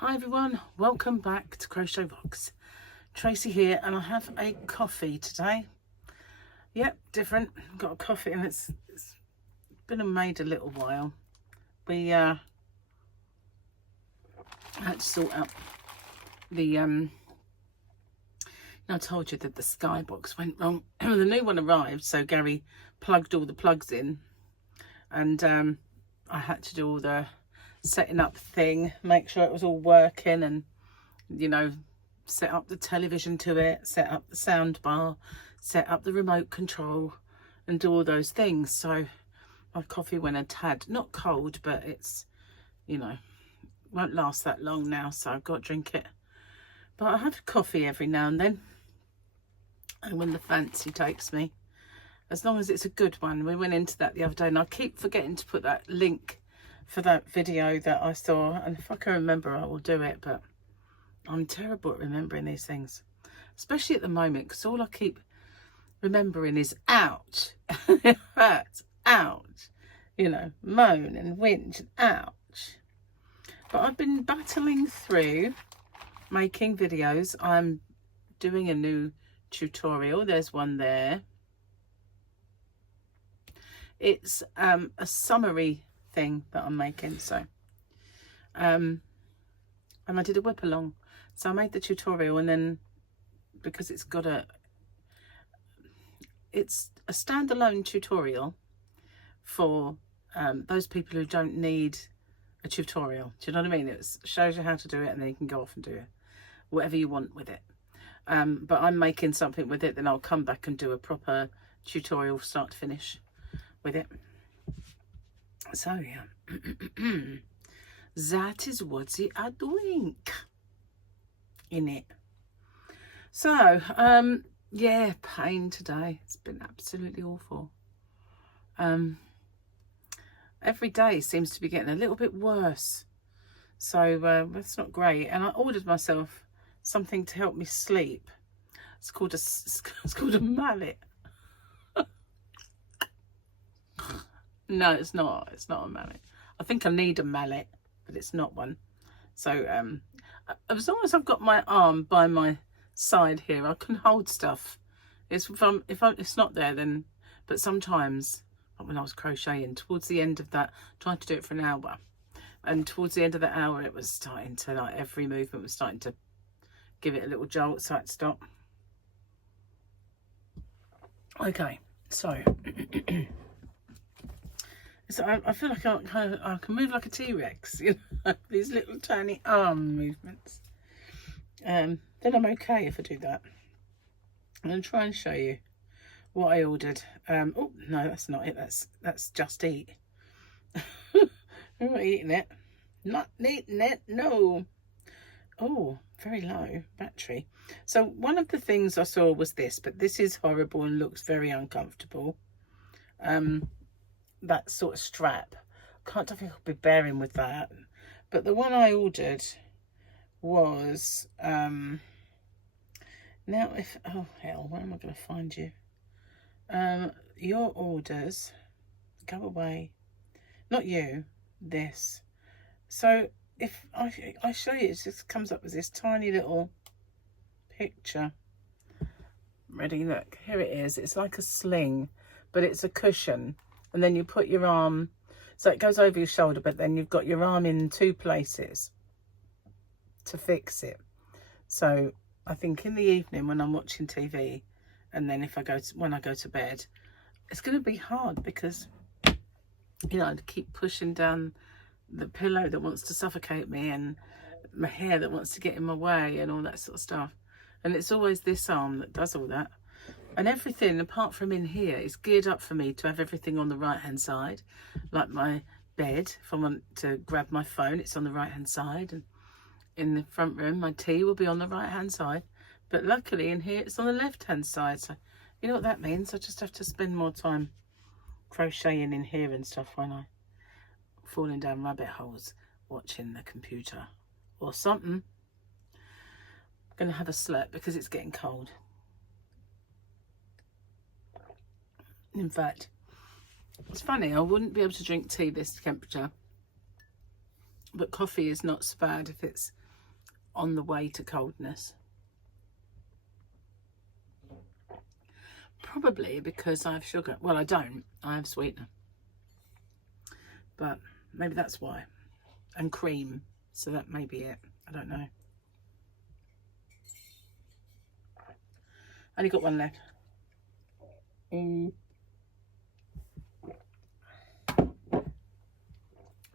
Hi everyone, welcome back to Crochet Rocks. Tracy here, and I have a coffee today. Yep, different. Got a coffee, and it's been made a little while. We had to sort out the I told you that the Sky Box went wrong. The new one arrived, so Gary plugged all the plugs in, and I had to do all the setting up thing, make sure it was all working, and set up the television to it, set up the sound bar, set up the remote control, and do all those things. So my coffee went a tad not cold, but it's won't last that long now, so I've got to drink it. But I have coffee every now and then, and when the fancy takes me, as long as it's a good one. We went into that the other day, and I keep forgetting to put that link for that video that I saw, and if I can remember I will do it, but I'm terrible at remembering these things, especially at the moment, because all I keep remembering is ouch. It hurts, ouch, moan and whinge and ouch. But I've been battling through making videos. I'm doing a new tutorial. There's one there. It's a summary thing that I'm making, so and I did a whip along, so I made the tutorial, and then because it's a standalone tutorial for those people who don't need a tutorial. Do you know what I mean? It shows you how to do it, and then you can go off and do it whatever you want with it. But I'm making something with it, then I'll come back and do a proper tutorial start to finish with it. So yeah, that is what they are doing in it. So yeah, pain today. It's been absolutely awful. Every day seems to be getting a little bit worse, so that's not great. And I ordered myself something to help me sleep. It's called a mallet. No, it's not. It's not a mallet. I think I need a mallet, but it's not one. So as long as I've got my arm by my side here, I can hold stuff. If it's not there, then. But sometimes, like when I was crocheting, towards the end of that, trying to do it for an hour, and towards the end of the hour, it was starting to, like, every movement was starting to give it a little jolt, so I had to stop. Okay, so. So I feel like I can move like a T-Rex, these little tiny arm movements. Then I'm okay if I do that. I'm going to try and show you what I ordered. Oh, no, that's not it. That's Just Eat. I'm not eating it. Not eating it, no. Oh, very low battery. So one of the things I saw was this, but this is horrible and looks very uncomfortable. That sort of strap. Don't think I'll be bearing with that. But the one I ordered was now if oh hell, where am I going to find you? Your orders, go away. Not you, this. So if I show you, it just comes up with this tiny little picture. Ready? Look, here it is. It's like a sling, but it's a cushion. And then you put your arm, so it goes over your shoulder, but then you've got your arm in two places to fix it. So I think in the evening when I'm watching TV, and then when I go to bed, it's going to be hard because, to keep pushing down the pillow that wants to suffocate me, and my hair that wants to get in my way, and all that sort of stuff. And it's always this arm that does all that. And everything apart from in here is geared up for me to have everything on the right hand side, like my bed. If I want to grab my phone, it's on the right hand side, and in the front room my tea will be on the right hand side, but luckily in here it's on the left hand side. So you know what that means? I just have to spend more time crocheting in here and stuff when I'm falling down rabbit holes watching the computer or something. I'm gonna have a slurp because it's getting cold. In fact, it's funny, I wouldn't be able to drink tea this temperature, but coffee is not so bad if it's on the way to coldness. Probably because I have sugar. Well, I don't. I have sweetener. But maybe that's why. And cream. So that may be it. I don't know. Only got one left.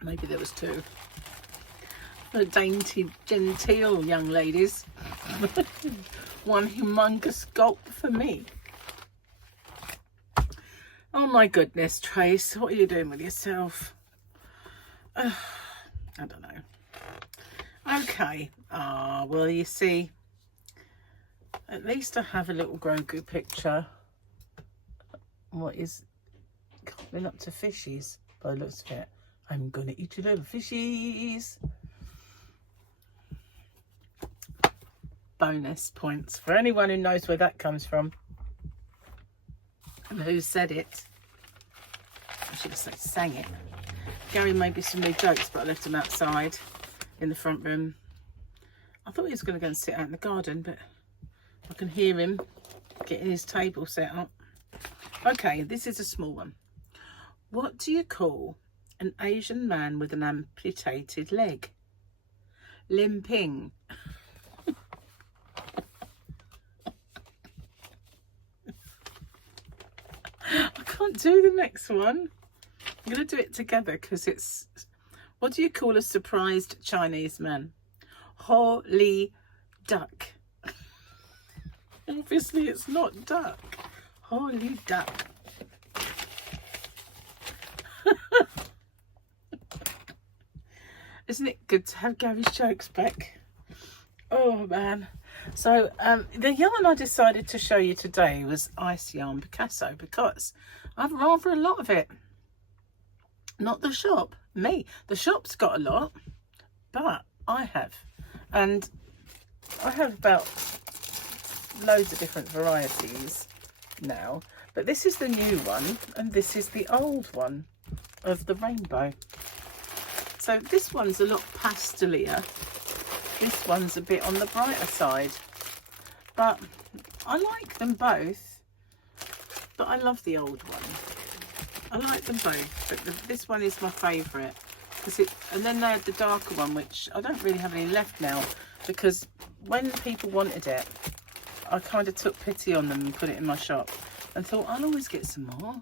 Maybe there was two. The dainty, genteel young ladies. One humongous gulp for me. Oh my goodness, Trace, what are you doing with yourself? I don't know. Okay. Well, you see, at least I have a little Grogu picture. What is coming up to fishies by the looks of it. I'm gonna eat your little fishies. Bonus points for anyone who knows where that comes from and who said it. I should have said sang it. Gary made me some new jokes, but I left him outside in the front room. I thought he was going to go and sit out in the garden, but I can hear him getting his table set up. Okay, this is a small one. What do you call an Asian man with an amputated leg? Limping. I can't do the next one. I'm going to do it together because it's... What do you call a surprised Chinese man? Holy duck. Obviously it's not duck. Holy duck. Isn't it good to have Gary's jokes back? Oh man. So the yarn I decided to show you today was Ice Yarn Picasso because I have rather a lot of it. Not the shop, me. The shop's got a lot, but I have. And I have about loads of different varieties now. But this is the new one and this is the old one of the rainbow. So this one's a lot pastelier. This one's a bit on the brighter side. But I like them both. But I love the old one. I like them both, but this one is my favourite. And then they had the darker one, which I don't really have any left now, because when people wanted it, I kind of took pity on them and put it in my shop and thought I'll always get some more.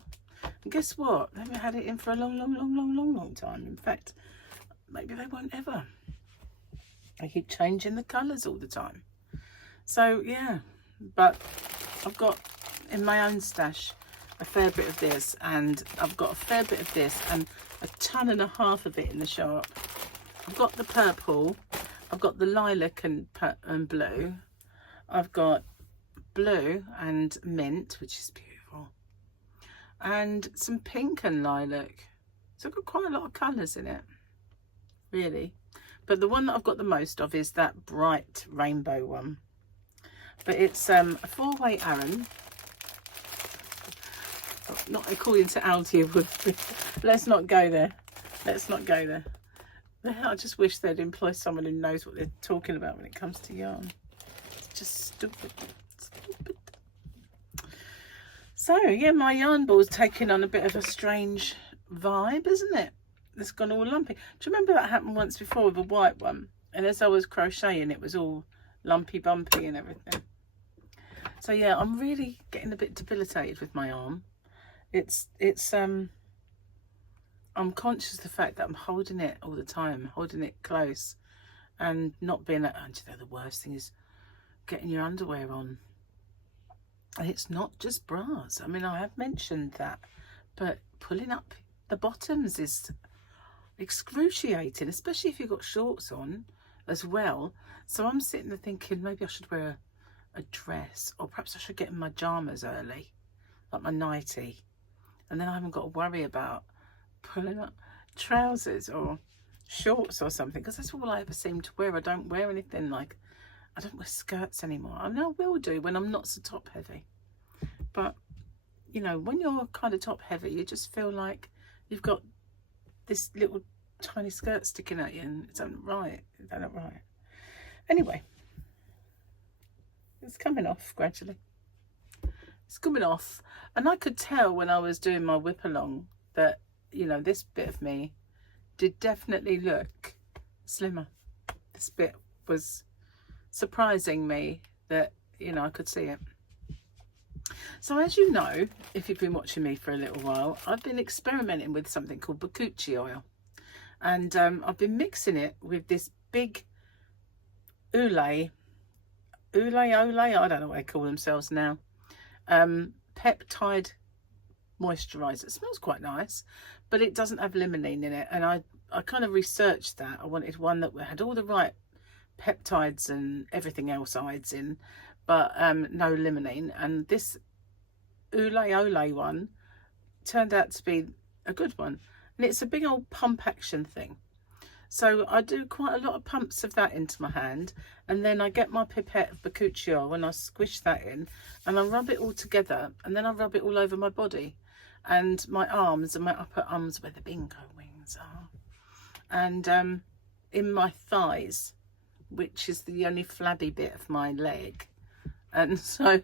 And guess what? They haven't had it in for a long time. In fact, maybe they won't ever. I keep changing the colours all the time. So yeah, but I've got in my own stash a fair bit of this, and I've got a fair bit of this and a ton and a half of it in the shop. I've got the purple, I've got the lilac and blue, I've got blue and mint, which is beautiful, and some pink and lilac. So I've got quite a lot of colours in it, really. But the one that I've got the most of is that bright rainbow one. But it's a 4-way Aran. Not according to Aldi, it would be. Let's not go there. Let's not go there. I just wish they'd employ someone who knows what they're talking about when it comes to yarn. It's just stupid. Stupid. So, yeah, my yarn ball's taking on a bit of a strange vibe, isn't it? It's gone all lumpy. Do you remember that happened once before with a white one? And as I was crocheting, it was all lumpy bumpy and everything. So, yeah, I'm really getting a bit debilitated with my arm. I'm conscious of the fact that I'm holding it all the time, holding it close and not being like, oh, you know, the worst thing is getting your underwear on. And it's not just bras. I mean, I have mentioned that, but pulling up the bottoms is excruciating, especially if you've got shorts on as well. So I'm sitting there thinking maybe I should wear a dress, or perhaps I should get in my pajamas early, like my nightie. And then I haven't got to worry about pulling up trousers or shorts or something, because that's all I ever seem to wear. I don't wear anything like, I don't wear skirts anymore. I mean, I will do when I'm not so top heavy. But, you know, when you're kind of top heavy, you just feel like you've got this little tiny skirt sticking at you, and it's not right. It's not right. Anyway, it's coming off gradually. It's coming off, and I could tell when I was doing my whip along that, you know, this bit of me did definitely look slimmer. This bit was surprising me that, you know, I could see it. So as you know, if you've been watching me for a little while, I've been experimenting with something called Buchi oil, and I've been mixing it with this big Olay, I don't know what they call themselves now, Peptide moisturizer. It smells quite nice, but it doesn't have limonene in it, and I kind of researched that. I wanted one that had all the right peptides and everything else ides in, but no limonene, and this Olay one turned out to be a good one, and it's a big old pump action thing. So I do quite a lot of pumps of that into my hand, and then I get my pipette of Buchi oil and I squish that in and I rub it all together, and then I rub it all over my body and my arms and my upper arms where the bingo wings are, and in my thighs, which is the only flabby bit of my leg. And so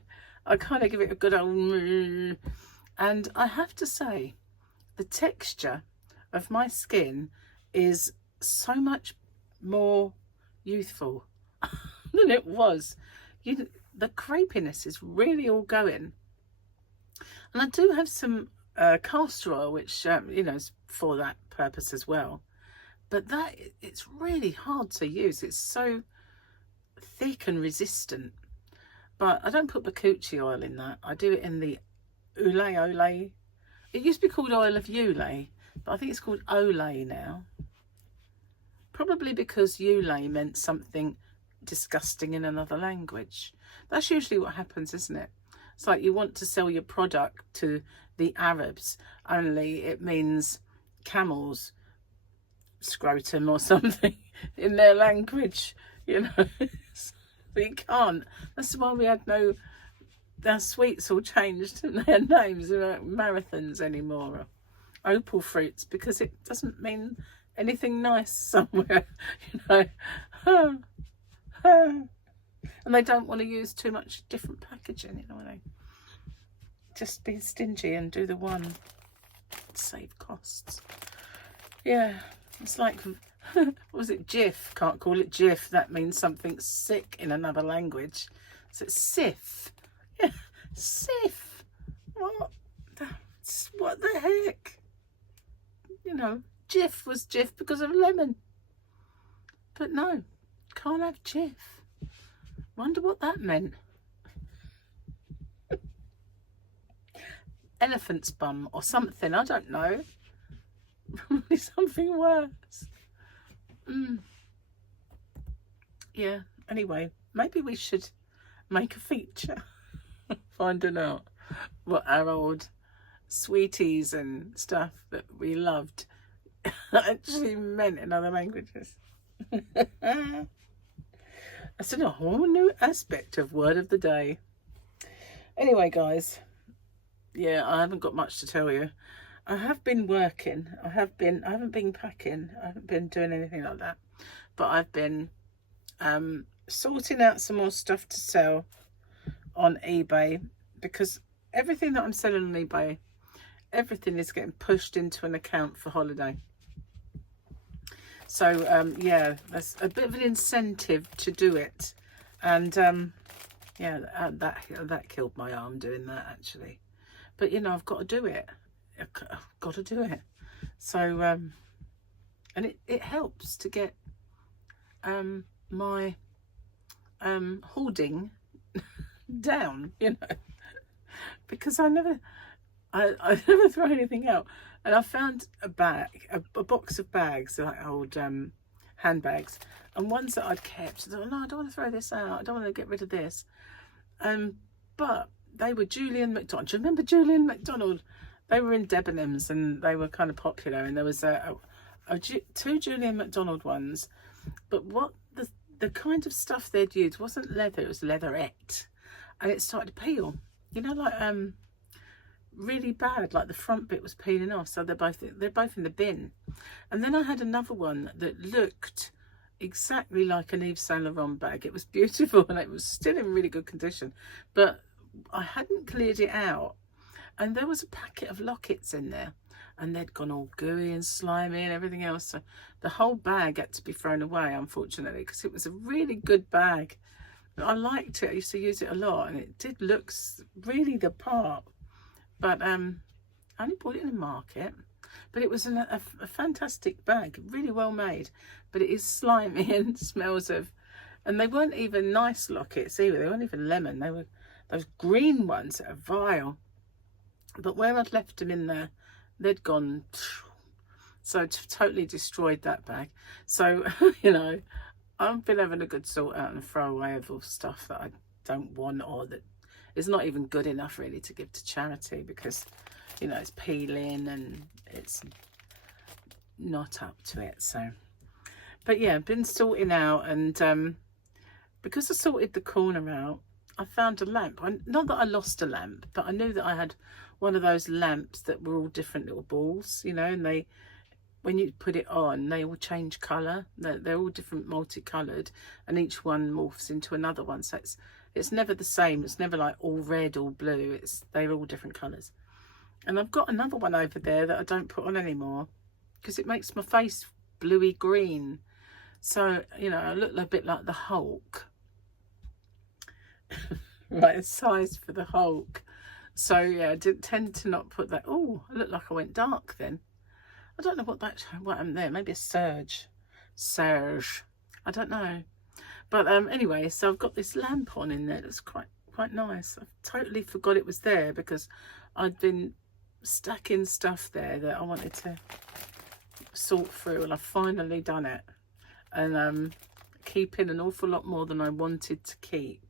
I kind of give it a good old, and I have to say the texture of my skin is so much more youthful than it was. The crepiness is really all going, and I do have some castor oil, which you know, is for that purpose as well, but that it's really hard to use. It's so thick and resistant. But I don't put Buchi oil in that. I do it in the Olay. It used to be called oil of Olay, but I think it's called Olay now. Probably because Olay meant something disgusting in another language. That's usually what happens, isn't it? It's like you want to sell your product to the Arabs, only it means camels scrotum or something in their language, you know. But you can't. That's why we had our sweets all changed and their names. They're not marathons anymore, or opal fruits, because it doesn't mean anything nice somewhere, you know. And they don't want to use too much different packaging, you know. They just be stingy and do the one, save costs. Yeah, it's like, what was it, Giff? Can't call it Giff. That means something sick in another language. So it's Sif. Yeah, Sif. What the heck? You know, Giff was Giff because of lemon. But no, can't have Giff. Wonder what that meant. Elephant's bum or something, I don't know. Probably something worse. Yeah, anyway, maybe we should make a feature finding out what our old sweeties and stuff that we loved actually meant in other languages. That's a whole new aspect of word of the day. Anyway, guys, yeah, I haven't got much to tell you. I have been working. I haven't been packing. I haven't been doing anything like that. But I've been sorting out some more stuff to sell on eBay, because everything that I'm selling on eBay, everything is getting pushed into an account for holiday. So yeah, that's a bit of an incentive to do it. And yeah, that killed my arm doing that, actually. But you know, I've got to do it. I've got to do it. So and it helps to get my hoarding down, you know, because I never throw anything out. And I found a box of bags, like old handbags, and ones that I'd kept. I thought, no, I don't want to throw this out. I don't want to get rid of this. But they were Julian McDonald. Do you remember Julian McDonald? They were in Debenhams and they were kind of popular. And there was two Julian McDonald ones. But what the kind of stuff they'd used wasn't leather, it was leatherette. And it started to peel. You know, like really bad, like the front bit was peeling off. So they're both in the bin. And then I had another one that looked exactly like an Yves Saint Laurent bag. It was beautiful and it was still in really good condition, but I hadn't cleared it out, and there was a packet of lockets in there, and they'd gone all gooey and slimy and everything else, so the whole bag had to be thrown away, unfortunately, because it was a really good bag. I liked it. I used to use it a lot, and it did look really the part, but I only bought it in the market. But it was a fantastic bag, really well made, but it is slimy and smells of, and they weren't even nice lockets either. They weren't even lemon. They were those green ones that are vile. But where I'd left them in there, they'd gone, so totally destroyed that bag. So, you know, I've been having a good sort out and throw away of all stuff that I don't want, or that is not even good enough really to give to charity, because, you know, it's peeling and it's not up to it. So, but yeah, been sorting out, and because I sorted the corner out, I found a lamp. Not that I lost a lamp, but I knew that I had one of those lamps that were all different little balls, you know, and they, when you put it on, they all change colour. They're all different, multicoloured, and each one morphs into another one. So it's never the same. It's never like all red or blue. They're all different colours. And I've got another one over there that I don't put on anymore because it makes my face bluey green. So, you know, I look a bit like the Hulk. Right, a size for the Hulk. So yeah, I did tend to not put that. Oh, I look like I went dark then. I don't know what happened there. Maybe a surge. I don't know. But anyway, so I've got this lamp on in there that's quite nice. I totally forgot it was there because I'd been stacking stuff there that I wanted to sort through, and I've finally done it. And keeping an awful lot more than I wanted to keep.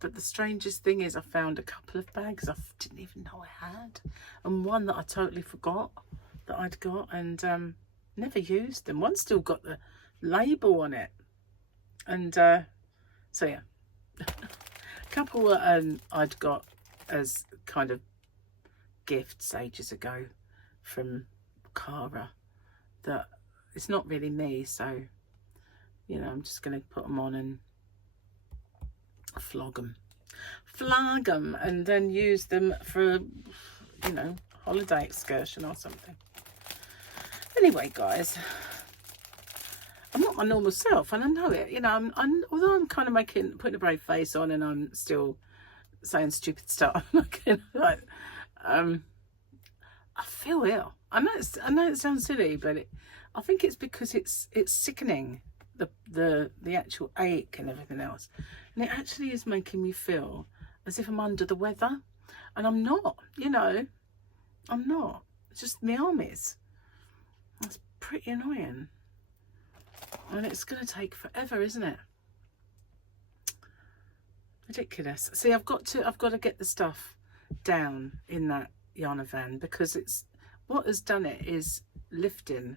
But the strangest thing is I found a couple of bags I didn't even know I had, and one that I totally forgot that I'd got, and never used them. One still got the label on it, and so yeah, a couple that I'd got as kind of gifts ages ago from Cara that it's not really me, so you know, I'm just going to put them on and flog them and then use them for, you know, holiday excursion or something. Anyway, guys, I'm not my normal self, and I know it. You know, although I'm kind of putting a brave face on, and I'm still saying stupid stuff. Like, I feel ill. I know it sounds silly, but I think it's because it's sickening, the actual ache and everything else, and it actually is making me feel as if I'm under the weather, and I'm not. You know, I'm not. It's just my armies. That's pretty annoying, and it's going to take forever, isn't it? Ridiculous. See, I've got to get the stuff down in that yarn van, because it's what has done it is lifting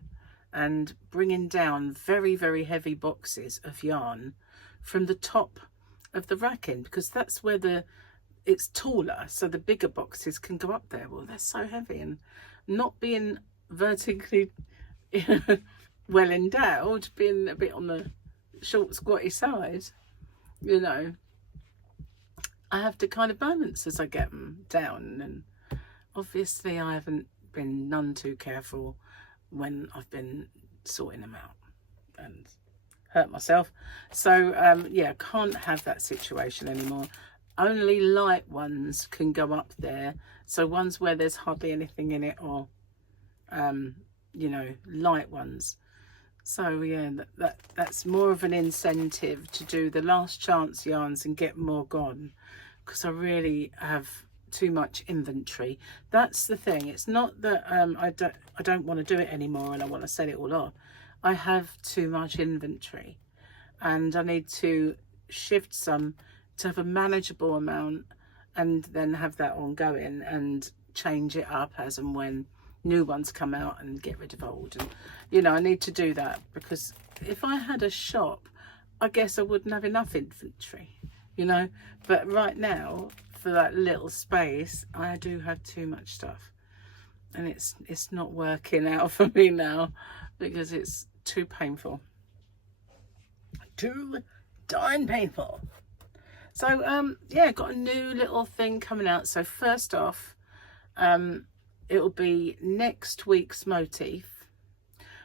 and bringing down very, very heavy boxes of yarn from the top of the racking, because that's where it's taller, so the bigger boxes can go up there. Well, they're so heavy, and not being vertically well endowed, being a bit on the short squatty side, you know, I have to kind of balance as I get them down, and obviously I haven't been none too careful when I've been sorting them out and hurt myself. So yeah, can't have that situation anymore. Only light ones can go up there, so ones where there's hardly anything in it, or you know, light ones. So yeah, that's more of an incentive to do the last chance yarns and get more gone, because I really have too much inventory. That's the thing. It's not that I don't want to do it anymore and I want to sell it all off. I have too much inventory, and I need to shift some to have a manageable amount, and then have that ongoing and change it up as and when new ones come out and get rid of old. And you know, I need to do that, because if I had a shop, I guess I wouldn't have enough inventory, you know. But right now, for that little space, I do have too much stuff, and it's not working out for me now, because it's too painful. too darn painful. So yeah, got a new little thing coming out. So first off, it'll be next week's motif,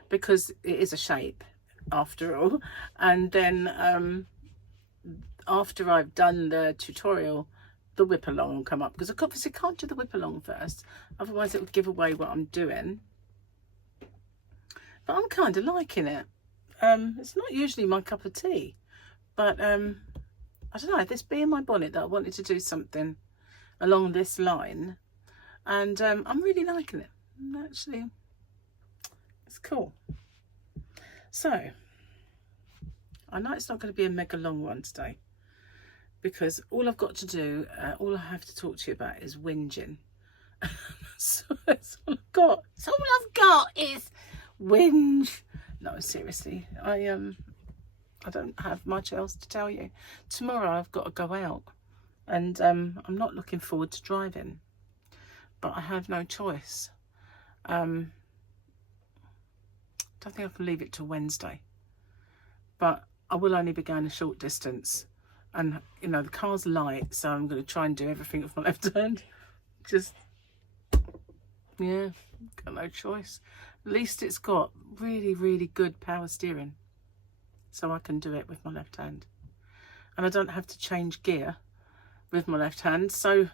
because it is a shape after all. And then after I've done the tutorial, the whip along will come up, because I obviously can't do the whip along first, otherwise it would give away what I'm doing. But I'm kind of liking it. It's not usually my cup of tea, but I don't know, this being my bonnet, that I wanted to do something along this line, and I'm really liking it. Actually, it's cool. So I know it's not going to be a mega long one today, because all I've got to do, all I have to talk to you about is whinging. So that's all I've got. So all I've got is whinge. No, seriously, I don't have much else to tell you. Tomorrow I've got to go out, and I'm not looking forward to driving, but I have no choice. Don't think I can leave it till Wednesday, but I will only be going a short distance, and you know the car's light, so I'm going to try and do everything with my left hand. Just, yeah, got no choice. At least it's got really, really good power steering, so I can do it with my left hand, and I don't have to change gear with my left hand. So,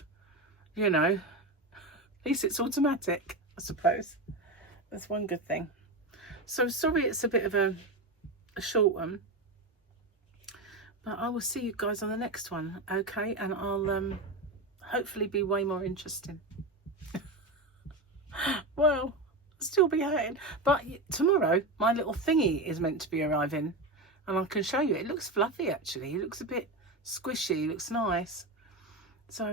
you know, at least it's automatic, I suppose. That's one good thing. So sorry it's a bit of a short one, but I will see you guys on the next one, okay? And I'll hopefully be way more interesting. Well, still be hurting, but tomorrow my little thingy is meant to be arriving, and I can show you. It looks fluffy, actually. It looks a bit squishy. It looks nice. So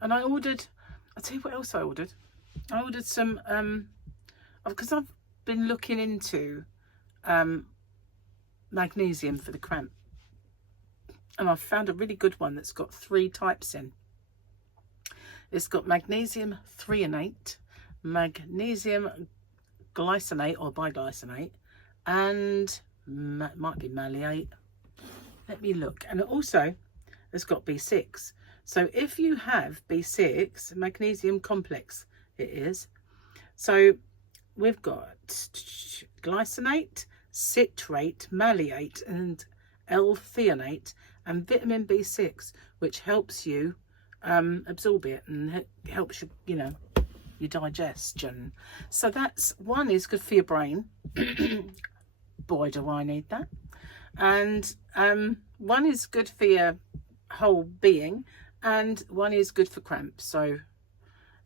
and I ordered, I'll tell you what else I ordered. I ordered some because I've been looking into magnesium for the cramp, and I've found a really good one that's got 3 types in. It's got magnesium threonate, magnesium glycinate or biglycinate, and might be malleate. Let me look. And it also has got B6. So if you have B6, magnesium complex it is. So we've got glycinate, citrate, malleate, and L-threonate, and vitamin B6, which helps you absorb it and helps you, you know, your digestion. So that's one is good for your brain. Boy, do I need that. And one is good for your whole being, and one is good for cramp. So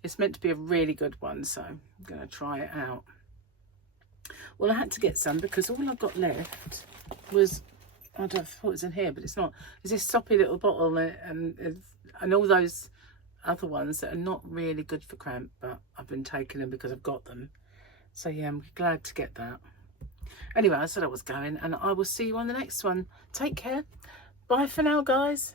it's meant to be a really good one, so I'm going to try it out. Well, I had to get some because all I've got left was, I don't know if it's in here, but it's not. It's this soppy little bottle, and all those other ones that are not really good for cramp, but I've been taking them because I've got them. So yeah, I'm glad to get that. Anyway, I said I was going, and I will see you on the next one. Take care. Bye for now, guys.